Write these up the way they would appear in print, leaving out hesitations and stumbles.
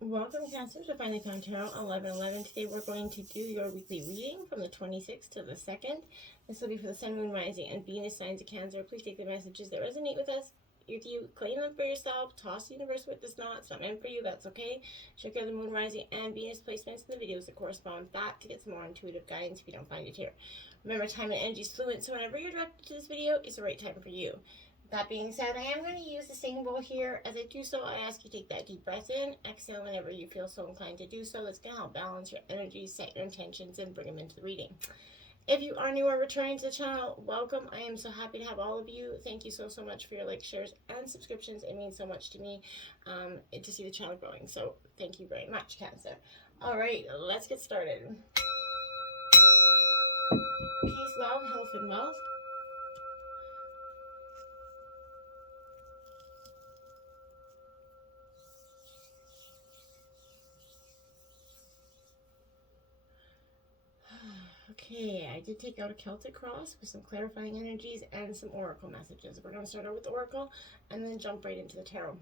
Welcome, Cancer, to Finally Found Tarot 11/11. Today we're going to do your weekly reading from the 26th to the 2nd. This will be for the Sun, Moon, Rising, and Venus signs of Cancer. Please take the messages that resonate with you, claim them for yourself, toss the universe what does not. It's not meant for you, that's okay. Check out the Moon, Rising, and Venus placements in the videos that correspond with that to get some more intuitive guidance if you don't find it here. Remember, time and energy is fluent, so whenever you're directed to this video, it's the right time for you. That being said, I am going to use the singing bowl here. As I do so, I ask you to take that deep breath in, exhale whenever you feel so inclined to do so. That's going to help balance your energy, set your intentions, and bring them into the reading. If you are new or returning to the channel, welcome. I am so happy to have all of you. Thank you so much for your likes, shares, and subscriptions. It means so much to me to see the channel growing. So thank you very much, Cancer. All right, let's get started. Peace, love, health, and wealth. Okay, I did take out a Celtic cross with some clarifying energies and some oracle messages. We're going to start out with the oracle and then jump right into the tarot.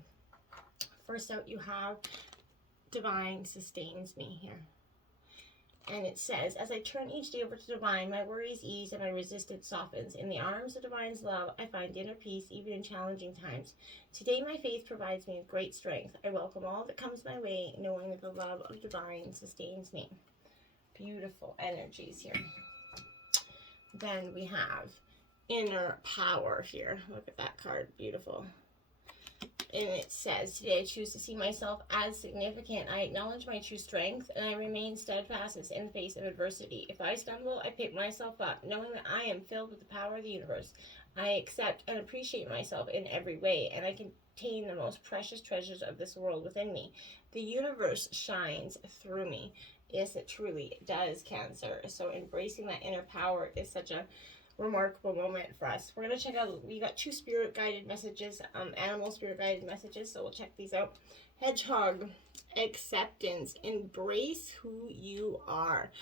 First out, you have Divine sustains me here. And it says, as I turn each day over to Divine, my worries ease and my resistance softens. In the arms of Divine's love, I find inner peace even in challenging times. Today, my faith provides me with great strength. I welcome all that comes my way, knowing that the love of Divine sustains me. Beautiful energies here. Then we have inner power here. Look at that card. Beautiful. And it says, today I choose to see myself as significant. I acknowledge my true strength and I remain steadfast in the face of adversity. If I stumble, I pick myself up, knowing that I am filled with the power of the universe. I accept and appreciate myself in every way, and I contain the most precious treasures of this world within me. The universe shines through me. Yes, it truly does, Cancer. So embracing that inner power is such a remarkable moment for us. We're going to check out, we got two spirit guided messages, animal spirit guided messages, so we'll check these out. Hedgehog, acceptance, embrace who you are.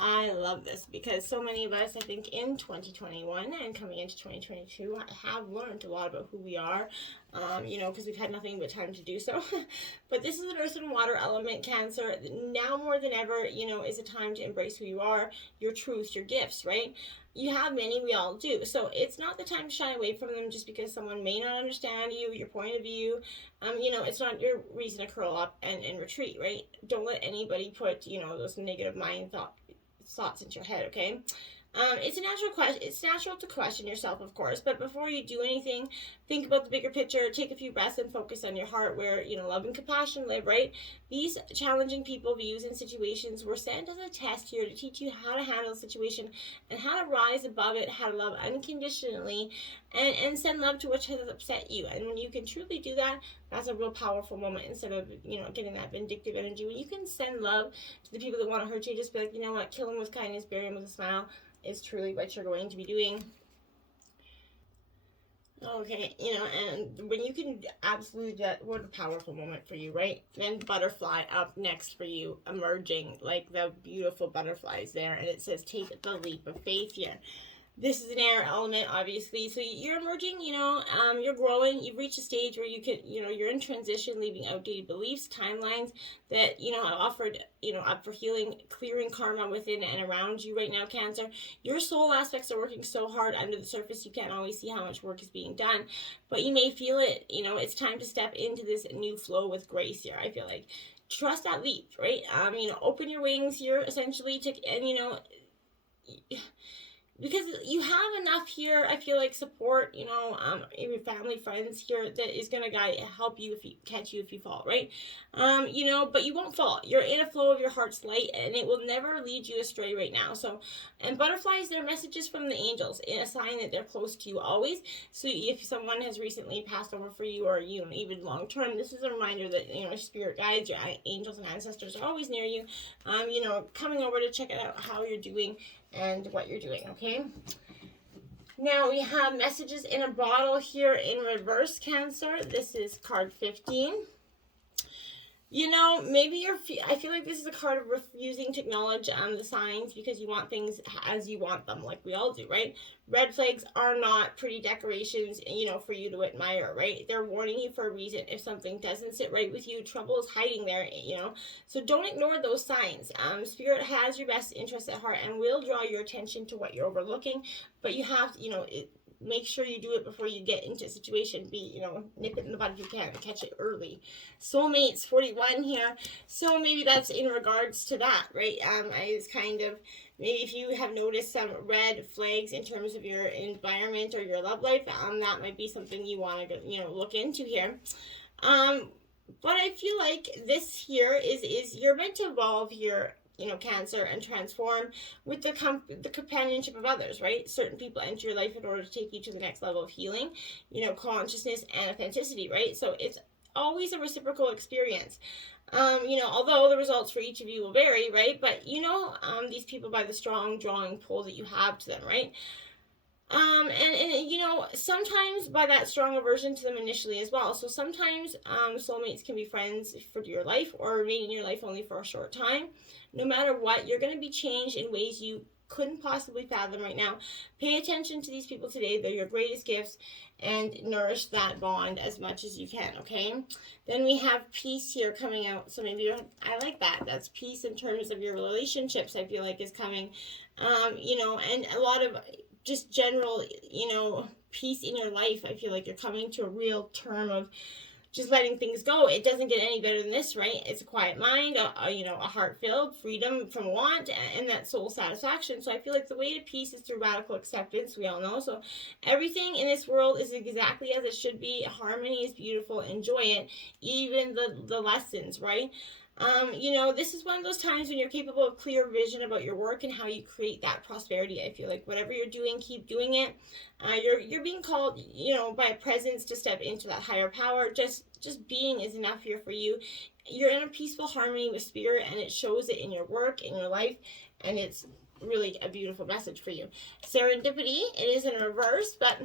I love this because so many of us, I think, in 2021 and coming into 2022 have learned a lot about who we are, because we've had nothing but time to do so. But this is an earth and water element, Cancer. Now more than ever, is a time to embrace who you are, your truth, your gifts, right? You have many, we all do. So it's not the time to shy away from them just because someone may not understand you, your point of view. It's not your reason to curl up and retreat, right? Don't let anybody put, those negative thoughts into your head, okay? It's a natural question. It's natural to question yourself, of course, but before you do anything, think about the bigger picture. Take a few breaths and focus on your heart, where love and compassion live. Right? These challenging people, views, and situations were sent as a test here to teach you how to handle the situation and how to rise above it, how to love unconditionally, and send love to what has upset you. And when you can truly do that, that's a real powerful moment. Instead of getting that vindictive energy, when you can send love to the people that want to hurt you, just be like, you know what, kill them with kindness, bury them with a smile. Is truly what you're going to be doing. Okay, and when you can absolutely do that, what a powerful moment for you, right? Then butterfly up next for you, emerging like the beautiful butterflies there, and it says take the leap of faith here. This is an air element, obviously. So you're emerging, you're growing. You've reached a stage where you could, you're in transition, leaving outdated beliefs, timelines that, have offered, up for healing, clearing karma within and around you right now, Cancer. Your soul aspects are working so hard under the surface. You can't always see how much work is being done, but you may feel it. It's time to step into this new flow with grace here, I feel like. Trust that leap, right? Open your wings here, essentially, because you have enough here, I feel like, support, your family, friends here that is going to help you catch you if you fall, right? But you won't fall. You're in a flow of your heart's light, and it will never lead you astray right now. So, and butterflies, they're messages from the angels, in a sign that they're close to you always. So if someone has recently passed over for you, or, even long term, this is a reminder that, spirit guides, your angels and ancestors are always near you, coming over to check out how you're doing and what you're doing, okay? Now we have messages in a bottle here in reverse, Cancer. This is card 15. You know, maybe I feel like this is a card of refusing to acknowledge the signs because you want things as you want them, like we all do, right? Red flags are not pretty decorations, you know, for you to admire, right? They're warning you for a reason. If something doesn't sit right with you, trouble is hiding there, you know? So don't ignore those signs. Spirit has your best interest at heart and will draw your attention to what you're overlooking, but you have to, you know, make sure you do it before you get into a situation. You know, nip it in the bud if you can, catch it early. Soulmates 41 here. So maybe that's in regards to that, right? I was kind of, maybe if you have noticed some red flags in terms of your environment or your love life, that might be something you want to, you know, look into here. But I feel like this here is you're meant to evolve your, you know, Cancer, and transform with the companionship of others, right? Certain people enter your life in order to take you to the next level of healing, you know, consciousness and authenticity, right? So it's always a reciprocal experience. You know, although the results for each of you will vary, right? But you know, these people by the strong drawing pull that you have to them, right? And you know, sometimes by that strong aversion to them initially as well. So sometimes soulmates can be friends for your life or remain in your life only for a short time. No matter what, you're going to be changed in ways you couldn't possibly fathom right now. Pay attention to these people today. They're your greatest gifts, and nourish that bond as much as you can, okay? Then we have peace here coming out. So maybe I like that. That's peace in terms of your relationships, I feel like is coming. You know, and a lot of just general, you know, peace in your life. I feel like you're coming to a real term of just letting things go. It doesn't get any better than this, right? It's a quiet mind, you know, a heart filled, freedom from want, and that soul satisfaction. So I feel like the way to peace is through radical acceptance, we all know. So everything in this world is exactly as it should be. Harmony is beautiful. Enjoy it. Even the lessons, right? You know, this is one of those times when you're capable of clear vision about your work and how you create that prosperity. I feel like whatever you're doing, keep doing it. You're being called, you know, by a presence to step into that higher power. Just being is enough here for you. You're in a peaceful harmony with spirit, and it shows it in your work, in your life, and it's really a beautiful message for you. Serendipity, it is in reverse, but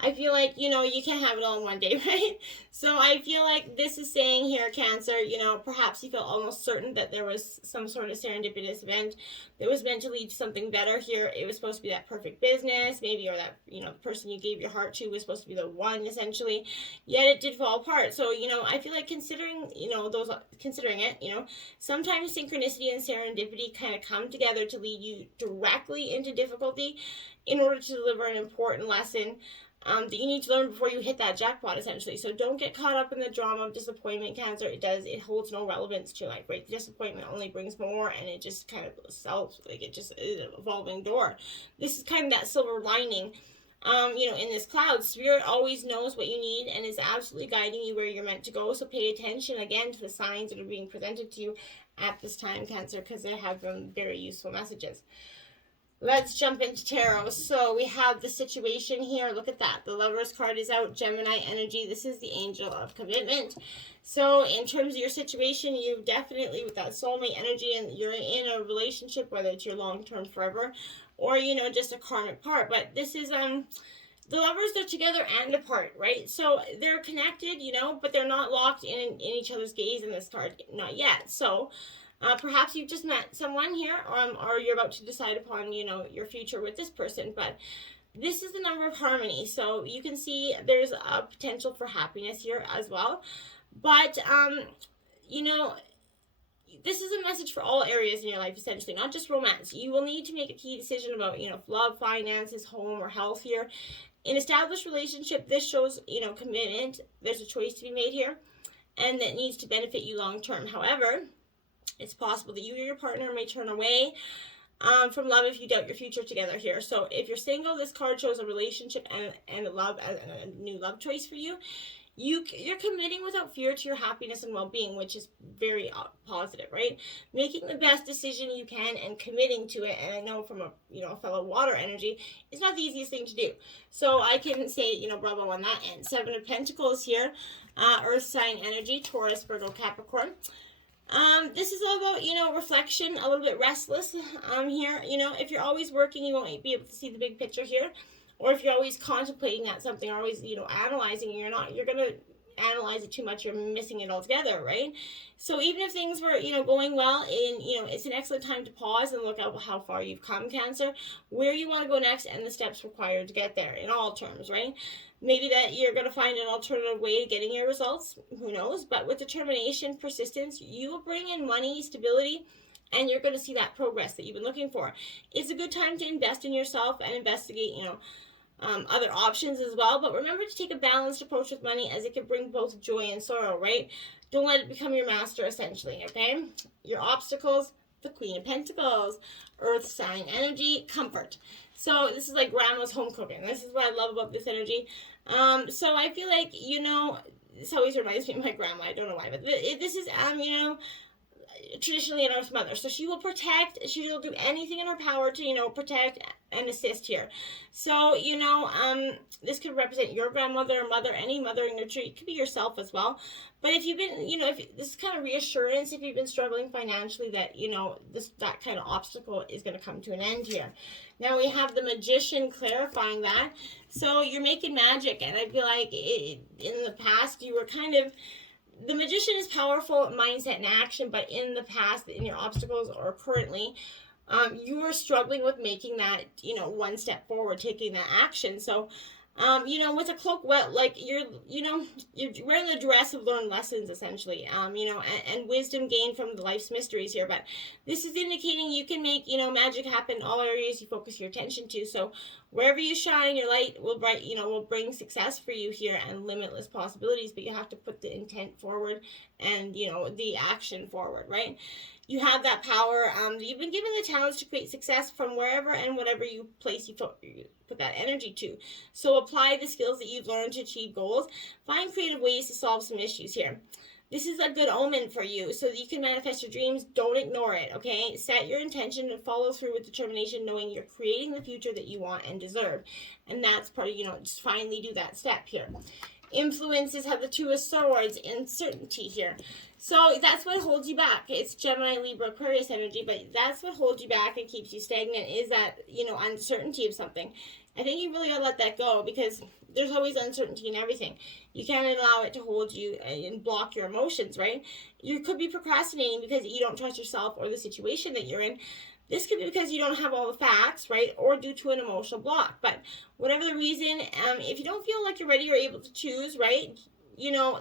I feel like, you know, you can't have it all in one day, right? So I feel like this is saying here, Cancer, you know, perhaps you feel almost certain that there was some sort of serendipitous event that was meant to lead to something better here. It was supposed to be that perfect business, maybe, or that, you know, the person you gave your heart to was supposed to be the one, essentially. Yet it did fall apart. So, you know, I feel like considering it, you know, sometimes synchronicity and serendipity kind of come together to lead you directly into difficulty in order to deliver an important lesson that you need to learn before you hit that jackpot, essentially. So don't get caught up in the drama of disappointment, Cancer. It holds no relevance to your life, right? The disappointment only brings more, and it just kind of sells, like it just is an evolving door. This is kind of that silver lining. You know, in this cloud, Spirit always knows what you need and is absolutely guiding you where you're meant to go. So pay attention again to the signs that are being presented to you at this time, Cancer, because they have them very useful messages. Let's jump into tarot. So we have the situation here. Look at that. The Lover's card is out. Gemini energy. This is the angel of commitment. So in terms of your situation, you definitely, with that soulmate energy, and you're in a relationship, whether it's your long-term forever or, you know, just a karmic part. But this is, the lovers, they're together and apart, right? So they're connected, you know, but they're not locked in each other's gaze in this card. Not yet. So perhaps you've just met someone here, or you're about to decide upon, you know, your future with this person. But this is the number of harmony. So you can see there's a potential for happiness here as well. But, you know, this is a message for all areas in your life, essentially, not just romance. You will need to make a key decision about, you know, love, finances, home, or health here. In established relationship, this shows, you know, commitment. There's a choice to be made here, and that needs to benefit you long term. However, it's possible that you or your partner may turn away from love if you doubt your future together here. So if you're single, this card shows a relationship and a love, a new love choice for you. You're committing without fear to your happiness and well-being, which is very positive, right? Making the best decision you can and committing to it. And I know from a fellow water energy, it's not the easiest thing to do. So I can say, you know, bravo on that end. 7 of Pentacles here, Earth sign energy, Taurus, Virgo, Capricorn. This is all about, you know, reflection, a little bit restless here. You know, if you're always working, you won't be able to see the big picture here. Or if you're always contemplating at something, or always, you know, analyzing, you're going to analyze it too much, you're missing it altogether, right? So even if things were, going well, it's an excellent time to pause and look at how far you've come, Cancer, where you want to go next, and the steps required to get there in all terms, right? Maybe that you're going to find an alternative way to getting your results, who knows? But with determination, persistence, you will bring in money, stability, and you're going to see that progress that you've been looking for. It's a good time to invest in yourself and investigate, other options as well. But remember to take a balanced approach with money, as it can bring both joy and sorrow, right? Don't let it become your master, essentially, okay? Your obstacles, the Queen of Pentacles, Earth sign energy, comfort. So this is like grandma's home cooking. This is what I love about this energy. So I feel like, this always reminds me of my grandma. I don't know why, but this is, traditionally an Earth mother. So she will protect, she will do anything in her power to, protect and assist here. So, this could represent your grandmother or mother, any mother in your tree. It could be yourself as well. But if you've been, if this is kind of reassurance, if you've been struggling financially, that, that kind of obstacle is going to come to an end here. Now we have the Magician clarifying that. So you're making magic, and I feel like in the past you were kind of, the Magician is powerful mindset and action, but in the past, in your obstacles or currently, you are struggling with making that, one step forward, taking that action. So, with a cloak, you're wearing the dress of learned lessons, essentially, and wisdom gained from the life's mysteries here. But this is indicating you can make, magic happen in all areas you focus your attention to. So wherever you shine, your light will bring success for you here and limitless possibilities, but you have to put the intent forward and, the action forward, right? You have that power. You've been given the challenge to create success from wherever and whatever you place you put that energy to. So apply the skills that you've learned to achieve goals. Find creative ways to solve some issues here. This is a good omen for you, so that you can manifest your dreams. Don't ignore it, okay? Set your intention and follow through with determination, knowing you're creating the future that you want and deserve. And that's part of, just finally do that step here. Influences have the Two of Swords, uncertainty here. So that's what holds you back. It's Gemini, Libra, Aquarius energy, but that's what holds you back and keeps you stagnant, is that, uncertainty of something. I think you really got to let that go, because there's always uncertainty in everything. You can't allow it to hold you and block your emotions, right? You could be procrastinating because you don't trust yourself or the situation that you're in. This could be because you don't have all the facts, right? Or due to an emotional block. But whatever the reason, if you don't feel like you're ready or able to choose, right?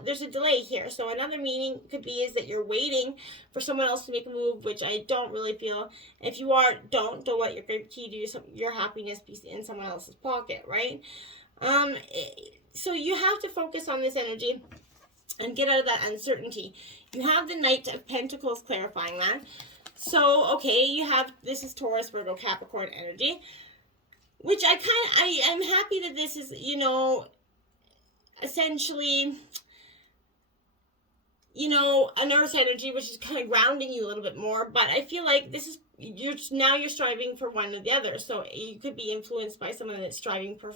There's a delay here. So another meaning could be is that you're waiting for someone else to make a move, which I don't really feel. If you are, don't let your key to your happiness be in someone else's pocket, right? So you have to focus on this energy and get out of that uncertainty. You have the Knight of Pentacles clarifying that. So, okay, this is Taurus, Virgo, Capricorn energy, which I am happy that this is, essentially, an earth energy, which is kind of grounding you a little bit more. But I feel like this is, you're striving for one or the other. So you could be influenced by someone that's striving for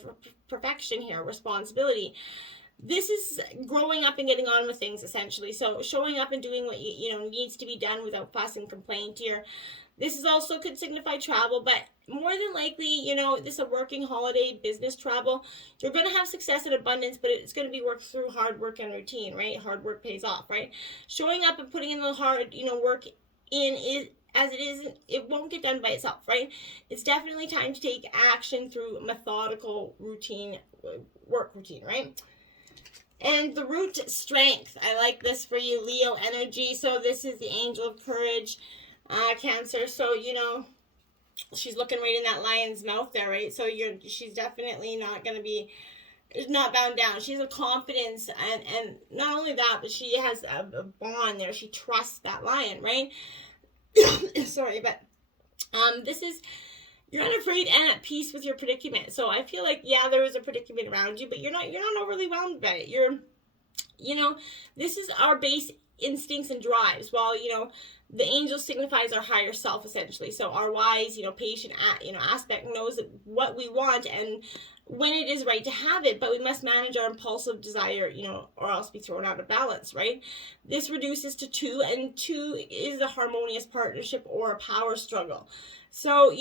perfection here, responsibility. This is growing up and getting on with things, essentially. So showing up and doing what needs to be done without fuss and complaint here. This is also could signify travel, but more than likely, this is a working holiday, business travel. You're going to have success and abundance, but it's going to be worked through hard work and routine, right? Hard work pays off, right? Showing up and putting in the hard, work in is, as it is, it won't get done by itself, right? It's definitely time to take action through methodical routine, work routine, right? And the root strength. I like this for you, Leo energy. So this is the Angel of Courage, Cancer. So, she's looking right in that lion's mouth there, right? So she's definitely not going to be, not bound down. She has a confidence, and not only that, but she has a bond there. She trusts that lion, right? Sorry, but this is, you're unafraid and at peace with your predicament. So I feel like, yeah, there is a predicament around you, but you're not overly whelmed by it. You're, this is our base instincts and drives. While, the angel signifies our higher self, essentially. So our wise, patient, aspect knows what we want and when it is right to have it, but we must manage our impulsive desire, or else be thrown out of balance, right? This reduces to 2, and 2 is a harmonious partnership or a power struggle. So,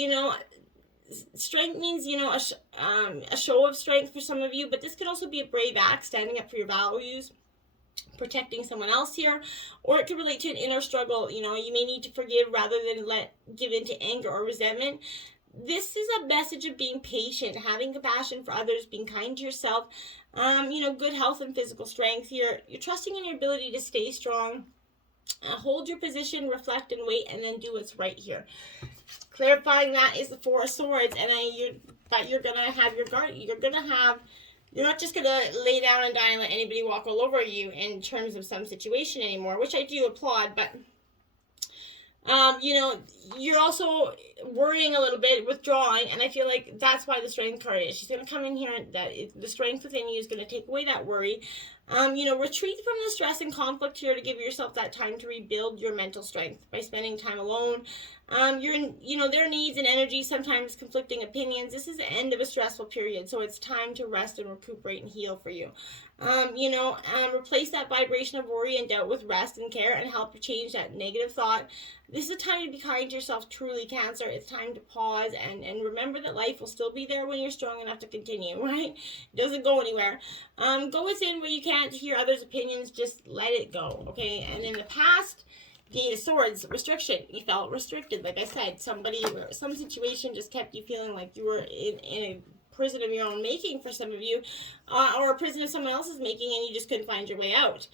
strength means, a show of strength for some of you, but this could also be a brave act, standing up for your values, protecting someone else here, or it could relate to an inner struggle. You know, you may need to forgive rather than give into anger or resentment. This is a message of being patient, having compassion for others, being kind to yourself. You know, good health and physical strength here. You're trusting in your ability to stay strong. Hold your position, reflect and wait, and then do what's right here. Clarifying that is the Four of Swords, and you're gonna have your guard. You're not just gonna lay down and die and let anybody walk all over you in terms of some situation anymore, which I do applaud, but you know, you're also worrying a little bit, withdrawing, and I feel like that's why the Strength card is. She's going to come in here, and the strength within you is going to take away that worry. You know, retreat from the stress and conflict here to give yourself that time to rebuild your mental strength by spending time alone. You know, their needs and energy, sometimes conflicting opinions. This is the end of a stressful period, so it's time to rest and recuperate and heal for you. You know, replace that vibration of worry and doubt with rest and care, and help you change that negative thought. This is a time to be kind to yourself, truly, Cancer. It's time to pause and remember that life will still be there when you're strong enough to continue, right? It doesn't go anywhere. Go within where you can't hear others' opinions. Just let it go, okay? And in the past, the Eight of Swords, restriction. You felt restricted, like I said. Some situation just kept you feeling like you were in a prison of your own making for some of you, or a prison of someone else's making, and you just couldn't find your way out.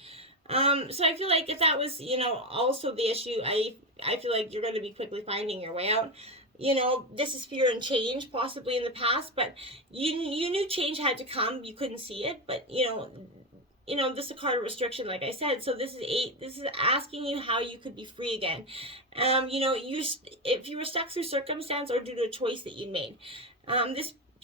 So I feel like if that was, you know, also the issue, I feel like you're going to be quickly finding your way out. You know, this is fear and change, possibly in the past, but you knew change had to come. You couldn't see it, but you know, this is a card of restriction, like I said. So this is asking you how you could be free again. You know, if you were stuck through circumstance or due to a choice that you made,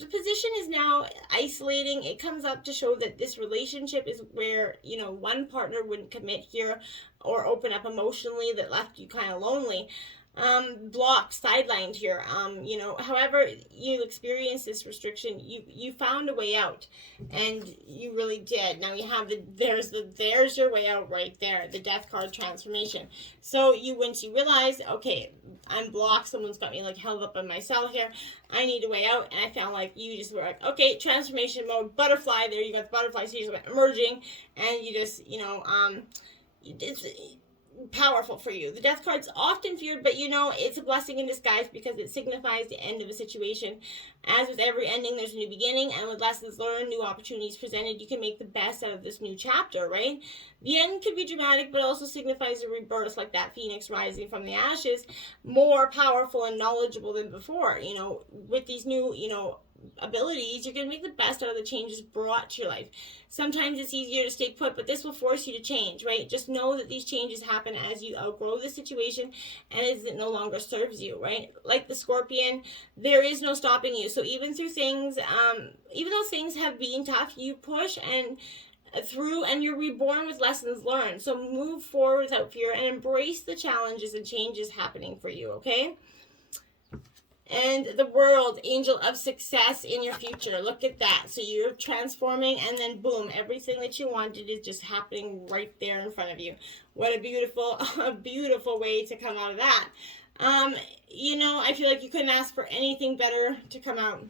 the position is now isolating. It comes up to show that this relationship is where, you know, one partner wouldn't commit here or open up emotionally, that left you kind of lonely. Blocked, sidelined here. You know, however you experience this restriction, you found a way out, and you really did. Now you have there's your way out right there, the Death card, transformation. So once you realize, okay, I'm blocked, someone's got me like held up in my cell here, I need a way out, and I found like you just were like, okay, transformation mode, butterfly, there you got the butterfly seeds emerging, and you just, you know, it's powerful for you. The Death card's often feared, but you know, it's a blessing in disguise because it signifies the end of a situation. As with every ending, there's a new beginning, and with lessons learned, new opportunities presented, you can make the best out of this new chapter, right? The end could be dramatic, but also signifies a rebirth, like that phoenix rising from the ashes, more powerful and knowledgeable than before. You know, with these new, you know, abilities, you're going to make the best out of the changes brought to your life. Sometimes it's easier to stay put, but this will force you to change, right? Just know that these changes happen as you outgrow the situation and as it no longer serves you, right? Like the Scorpion, there is no stopping you. So even through things, even though things have been tough, you push and through, and you're reborn with lessons learned. So move forward without fear and embrace the challenges and changes happening for you, okay? And the World, angel of success in your future. Look at that. So you're transforming, and then boom, everything that you wanted is just happening right there in front of you. What a beautiful way to come out of that. You know, I feel like you couldn't ask for anything better to come out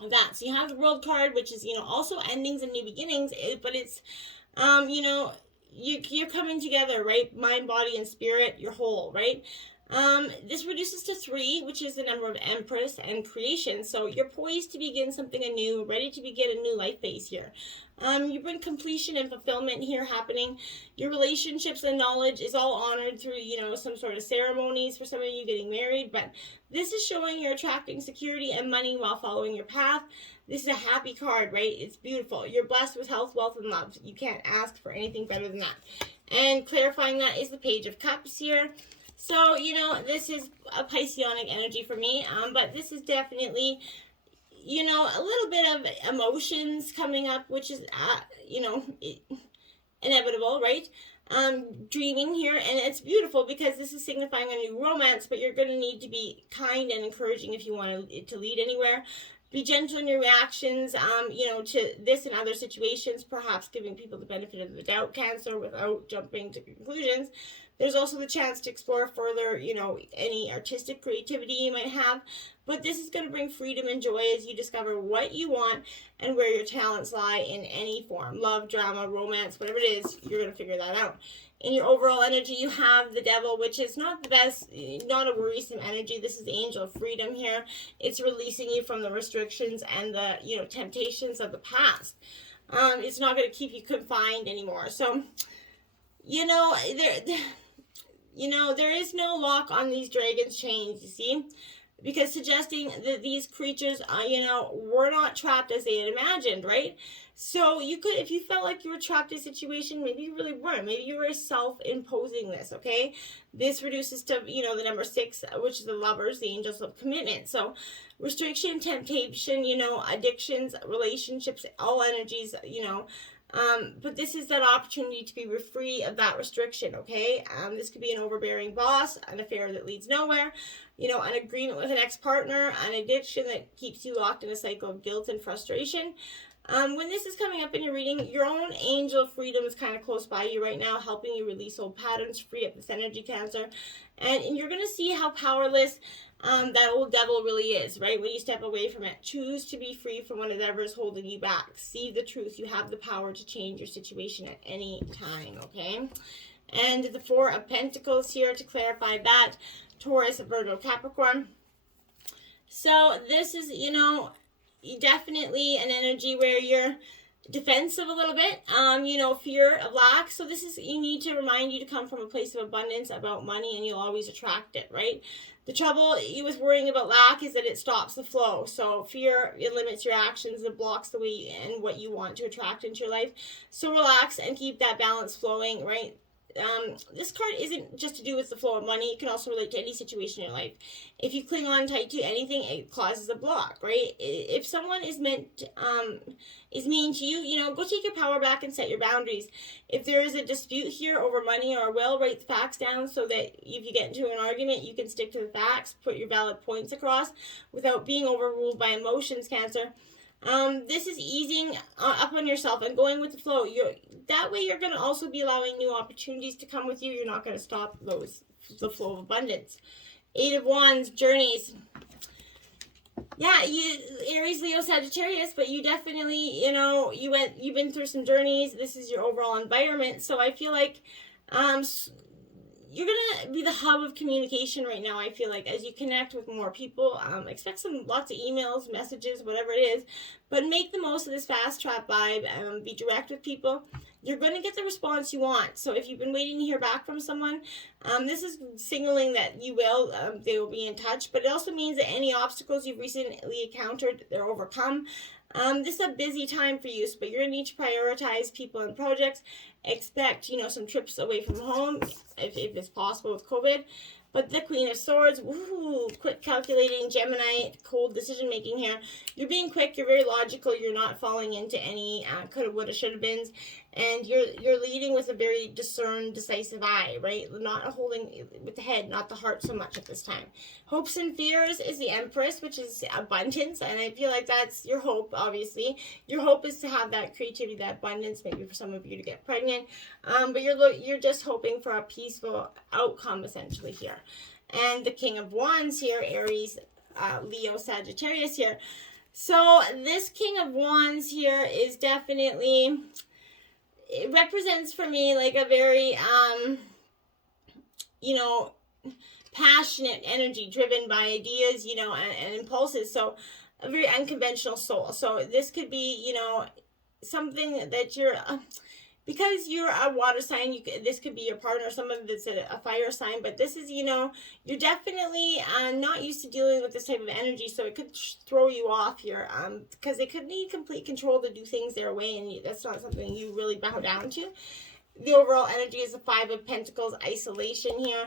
of that. So you have the World card, which is, you know, also endings and new beginnings, but it's, you know, you're coming together, right? Mind, body, and spirit, you're whole, right? This reduces to 3, which is the number of Empress and creation. So you're poised to begin something anew, ready to begin a new life phase here. You bring completion and fulfillment here happening. Your relationships and knowledge is all honored through, you know, some sort of ceremonies for some of you getting married. But this is showing you're attracting security and money while following your path. This is a happy card, right? It's beautiful. You're blessed with health, wealth, and love. You can't ask for anything better than that. And clarifying that is the Page of Cups here. So, you know, this is a Pisceonic energy for me, but this is definitely, you know, a little bit of emotions coming up, which is, you know, inevitable, right? Dreaming here, and it's beautiful because this is signifying a new romance, but you're going to need to be kind and encouraging if you want it to lead anywhere. Be gentle in your reactions, you know, to this and other situations, perhaps giving people the benefit of the doubt, Cancer, without jumping to conclusions. There's also the chance to explore further, you know, any artistic creativity you might have. But this is going to bring freedom and joy as you discover what you want and where your talents lie in any form. Love, drama, romance, whatever it is, you're going to figure that out. In your overall energy, you have the Devil, which is not the best, not a worrisome energy. This is the angel of freedom here. It's releasing you from the restrictions and the, you know, temptations of the past. It's not going to keep you confined anymore. So, you know, there is no lock on these dragons' chains, you see? Because suggesting that these creatures, you know, were not trapped as they had imagined, right? So you could, if you felt like you were trapped in a situation, maybe you really weren't. Maybe you were self-imposing this, okay? This reduces to, you know, the number 6, which is the Lovers, the angels of commitment. So restriction, temptation, you know, addictions, relationships, all energies, you know. But this is that opportunity to be free of that restriction, okay? This could be an overbearing boss, an affair that leads nowhere, you know, an agreement with an ex-partner, an addiction that keeps you locked in a cycle of guilt and frustration. When this is coming up in your reading, your own angel of freedom is kind of close by you right now, helping you release old patterns, free up this energy, Cancer. And you're going to see how powerless that old devil really is, right? When you step away from it, choose to be free from whatever is holding you back. See the truth. You have the power to change your situation at any time, okay? And the 4 of Pentacles here to clarify that. Taurus, Virgo, Capricorn. So this is, you know, definitely an energy where you're defensive a little bit, you know, fear of lack. So this is, you need to remind you to come from a place of abundance about money, and you'll always attract it, right? The trouble you with worrying about lack is that it stops the flow. So fear, it limits your actions, it blocks the way and what you want to attract into your life. So relax and keep that balance flowing, right? This card isn't just to do with the flow of money. It can also relate to any situation in your life. If you cling on tight to anything, it causes a block, right? If someone is mean to you, you know, go take your power back and set your boundaries. If there is a dispute here over money or a will, write the facts down so that if you get into an argument, you can stick to the facts, put your valid points across without being overruled by emotions, Cancer. This is easing up on yourself and going with the flow. That way you're going to also be allowing new opportunities to come with you. You're not going to stop the flow of abundance. 8 of Wands, journeys. Yeah, you Aries, Leo, Sagittarius, but you definitely, you know, you've been through some journeys. This is your overall environment. So I feel like you're going to be the hub of communication right now, I feel like, as you connect with more people. Expect lots of emails, messages, whatever it is. But make the most of this fast trap vibe. Be direct with people. You're going to get the response you want. So if you've been waiting to hear back from someone, this is signaling that you will. They will be in touch. But it also means that any obstacles you've recently encountered, they're overcome. This is a busy time for you, but you're going to need to prioritize people and projects. Expect, you know, some trips away from home, if it's possible with COVID. But the Queen of Swords, woohoo, quick calculating, Gemini, cold decision making here. You're being quick, you're very logical, you're not falling into any coulda, woulda, shoulda beens. And you're leading with a very discerned, decisive eye, right? Not holding with the head, not the heart so much at this time. Hopes and fears is the Empress, which is abundance. And I feel like that's your hope, obviously. Your hope is to have that creativity, that abundance, maybe for some of you to get pregnant. But you're just hoping for a peaceful outcome, essentially, here. And the King of Wands here, Aries, Leo, Sagittarius here. So this King of Wands here is definitely... It represents for me like a very, you know, passionate energy driven by ideas, you know, and impulses. So a very unconventional soul. So this could be, you know, something that you're, because you're a water sign, this could be your partner. Some of it's a fire sign, but this is, you know, you're definitely not used to dealing with this type of energy, so it could throw you off here, because they could need complete control to do things their way, and that's not something you really bow down to. The overall energy is the 5 of Pentacles, isolation here.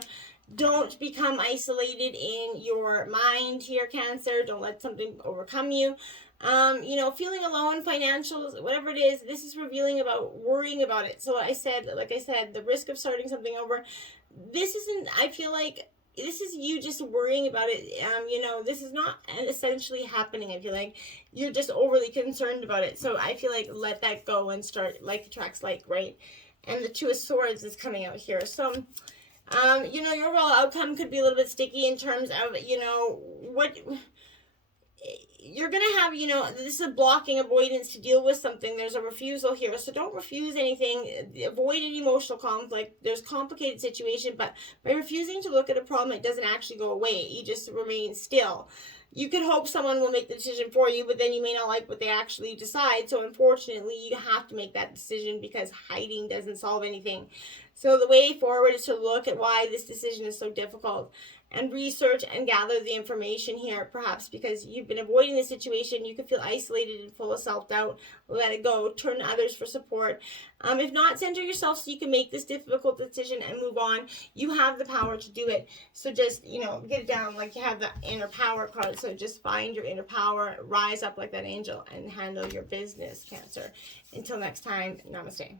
Don't become isolated in your mind here, Cancer. Don't let something overcome you. You know, feeling alone, financials, whatever it is, this is revealing about worrying about it. So like I said, the risk of starting something over, this isn't, I feel like this is you just worrying about it. You know, this is not essentially happening. I feel like you're just overly concerned about it. So I feel like let that go and start like attracts like, right? And the Two of Swords is coming out here. So, you know, your overall outcome could be a little bit sticky in terms of, you know, what you're going to have, you know, this is a blocking avoidance to deal with something. There's a refusal here. So don't refuse anything. Avoid any emotional conflict. There's complicated situation, but by refusing to look at a problem, it doesn't actually go away. You just remain still. You could hope someone will make the decision for you, but then you may not like what they actually decide. So unfortunately, you have to make that decision because hiding doesn't solve anything. So the way forward is to look at why this decision is so difficult and research and gather the information here, perhaps because you've been avoiding the situation. You could feel isolated and full of self-doubt. Let it go. Turn to others for support. If not, center yourself so you can make this difficult decision and move on. You have the power to do it. So just, you know, get it down like you have the inner power card. So just find your inner power, rise up like that angel, and handle your business, Cancer. Until next time, namaste.